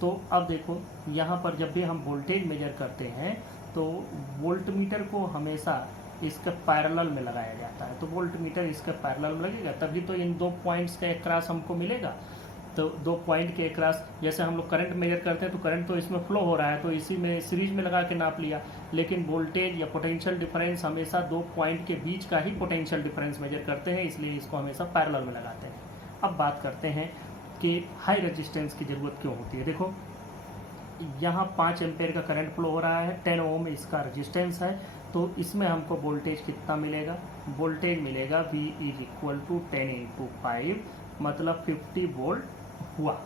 तो अब देखो यहाँ पर जब भी हम वोल्टेज मेजर करते हैं तो वोल्ट मीटर को हमेशा इसके पैरेलल में लगाया जाता है। तो वोल्ट मीटर इसके पैरेलल में लगेगा, तभी तो इन दो पॉइंट्स के अक्रॉस हमको मिलेगा। तो दो पॉइंट के अक्रॉस जैसे हम लोग करंट मेजर करते हैं तो करंट तो इसमें फ्लो हो रहा है, तो इसी में सीरीज में लगा के नाप लिया। लेकिन वोल्टेज या पोटेंशियल डिफरेंस हमेशा दो पॉइंट के बीच का ही पोटेंशियल डिफरेंस मेजर करते हैं, इसलिए इसको हमेशा पैरेलल में लगाते हैं। अब बात करते हैं कि हाई रेजिस्टेंस की ज़रूरत क्यों होती है। देखो यहाँ 5 एम्पेयर का करंट फ्लो हो रहा है, 10 ओम इसका रेजिस्टेंस है, तो इसमें हमको वोल्टेज कितना मिलेगा, वोल्टेज मिलेगा V = 10 × 5 मतलब 50 वोल्ट हुआ।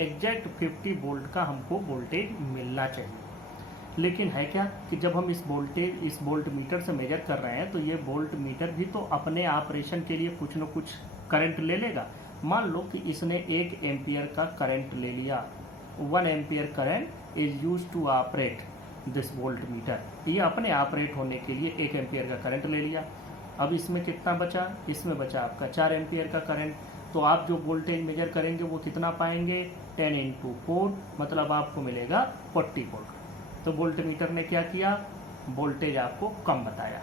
एग्जैक्ट 50 वोल्ट का हमको वोल्टेज मिलना चाहिए। लेकिन है क्या कि जब हम इस वोल्ट मीटर से मेजर कर रहे हैं तो ये वोल्ट मीटर भी तो अपने ऑपरेशन के लिए कुछ न कुछ करंट ले लेगा। मान लो कि इसने 1 एम्पियर का करंट ले लिया, 1 ampere current is use to operate this voltmeter. ये अपने ऑपरेट होने के लिए 1 एम्पियर का करंट ले लिया। अब इसमें कितना बचा, इसमें बचा आपका 4 एम्पियर का करंट। तो आप जो वोल्टेज मेजर करेंगे वो कितना पाएंगे, 10 × 4 मतलब आपको मिलेगा 40 वोल्ट। तो वोल्ट मीटर ने क्या किया, वोल्टेज आपको कम बताया।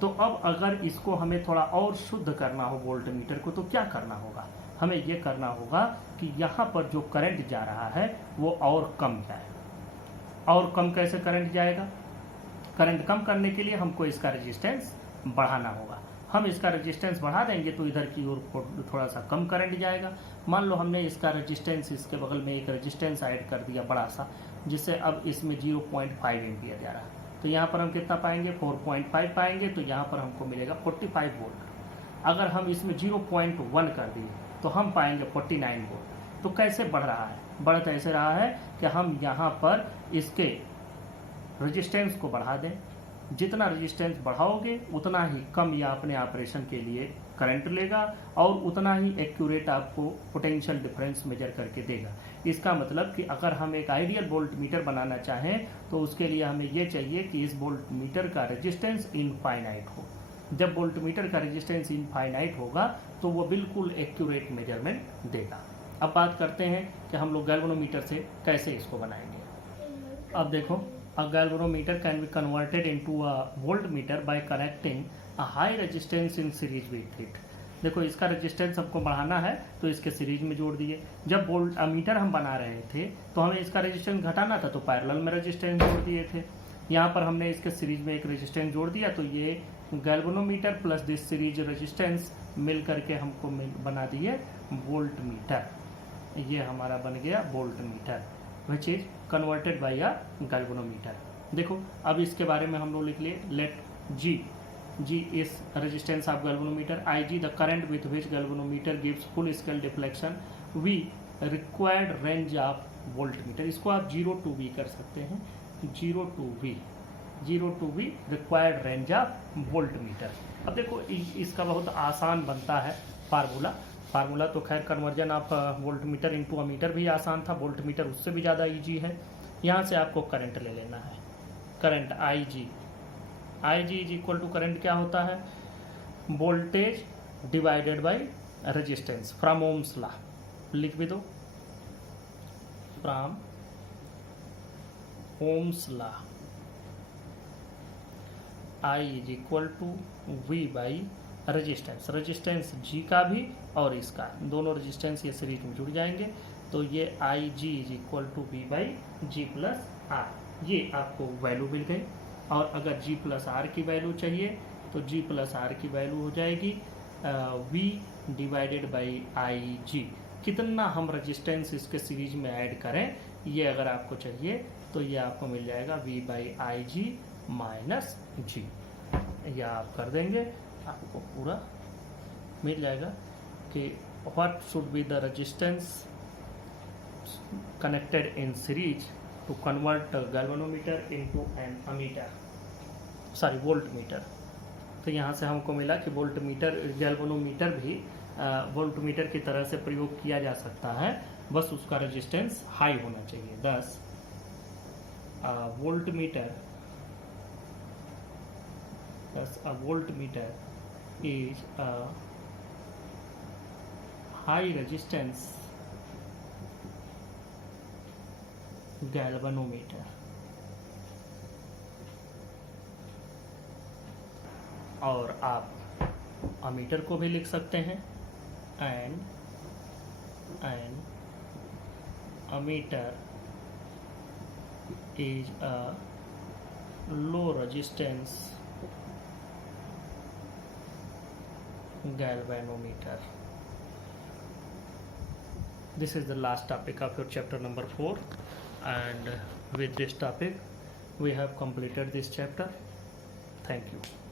तो अब अगर इसको हमें थोड़ा और शुद्ध करना हो वोल्ट मीटर को, तो क्या करना होगा, हमें ये करना होगा कि यहाँ पर जो करंट जा रहा है वो और कम जाए। और कम कैसे करंट जाएगा, करंट कम करने के लिए हमको इसका रेजिस्टेंस बढ़ाना होगा। हम इसका रेजिस्टेंस बढ़ा देंगे तो इधर की ओर थोड़ा सा कम करंट जाएगा। मान लो हमने इसका रेजिस्टेंस इसके बगल में एक रेजिस्टेंस ऐड कर दिया बड़ा सा, जिससे अब इसमें 0.5 एम्पियर जा रहा है। तो यहाँ पर हम कितना पाएंगे, 4.5 पाएंगे। तो यहाँ पर हमको मिलेगा 45 वोल्ट। अगर हम इसमें 0.1 कर दिए तो हम पाएंगे 49 वोल्ट। तो कैसे बढ़ रहा है, बढ़ तो ऐसे रहा है कि हम यहाँ पर इसके रेजिस्टेंस को बढ़ा दें। जितना रेजिस्टेंस बढ़ाओगे उतना ही कम या अपने ऑपरेशन के लिए करंट लेगा और उतना ही एक्यूरेट आपको पोटेंशियल डिफरेंस मेजर करके देगा। इसका मतलब कि अगर हम एक आइडियल वोल्ट मीटर बनाना चाहें तो उसके लिए हमें ये चाहिए कि इस वोल्ट मीटर का रेजिस्टेंस इनफाइनाइट हो। जब वोल्ट मीटर का रेजिस्टेंस इनफाइनाइट होगा तो वो बिल्कुल एक्यूरेट मेजरमेंट देगा। अब बात करते हैं कि हम लोग गैल्वेनोमीटर से कैसे इसको बनाएंगे। अब देखो, a galvanometer can be converted into a voltmeter by connecting a high resistance in series with it। देखो इसका रेजिस्टेंस हमको बढ़ाना है तो इसके सीरीज में जोड़ दिए। जब वोल्ट मीटर हम बना रहे थे तो हमें इसका रेजिस्टेंस घटाना था तो पैरेलल में रेजिस्टेंस जोड़ दिए थे। यहाँ पर हमने इसके सीरीज में एक रेजिस्टेंस जोड़ दिया, तो ये galvanometer plus this series resistance मिल करके हमको बना दिए वोल्ट मीटर। ये हमारा बन गया voltmeter, which is converted by a galvanometer. देखो अब इसके बारे में हम लोग लिख लिए, let G is resistance of galvanometer, IG the current with which galvanometer gives full scale deflection, V required range of voltmeter. इसको आप 0 to V कर सकते हैं, 0 to V required range of volt meter. अब देखो इसका बहुत आसान बनता है फार्मूला तो खैर conversion of voltmeter into ammeter भी आसान था, वोल्ट मीटर उससे भी ज़्यादा इजी है। यहाँ से आपको करंट ले लेना है, current IG is equal to current क्या होता है, voltage divided by resistance from Ohm's law. लिख भी दो, from Ohm's law. I is equal to V by resistance G का भी और इसका, दोनों रेजिस्टेंस ये सीरीज में जुड़ जाएंगे। तो ये IG is equal to V by G plus R। ये आपको वैल्यू मिल गई। और अगर G प्लस आर की वैल्यू चाहिए तो G प्लस आर की वैल्यू हो जाएगी V divided by I G. कितना हम रजिस्टेंस इसके सीरीज में ऐड करें, ये अगर आपको चाहिए तो ये आपको मिल जाएगा V by I G minus G. यह आप कर देंगे, आपको पूरा मिल जाएगा कि what should be the resistance connected in series to convert galvanometer into an ammeter, sorry voltmeter. तो यहाँ से हमको मिला कि वोल्टमीटर गैल्वेनोमीटर भी वोल्टमीटर की तरह से प्रयोग किया जा सकता है, बस उसका रेजिस्टेंस हाई होना चाहिए। दस voltmeter is a high resistance galvanometer. और आप अमीटर को भी लिख सकते हैं, and ammeter is a low resistance galvanometer. This is the last topic of your chapter number 4, and with this topic we have completed this chapter. Thank you.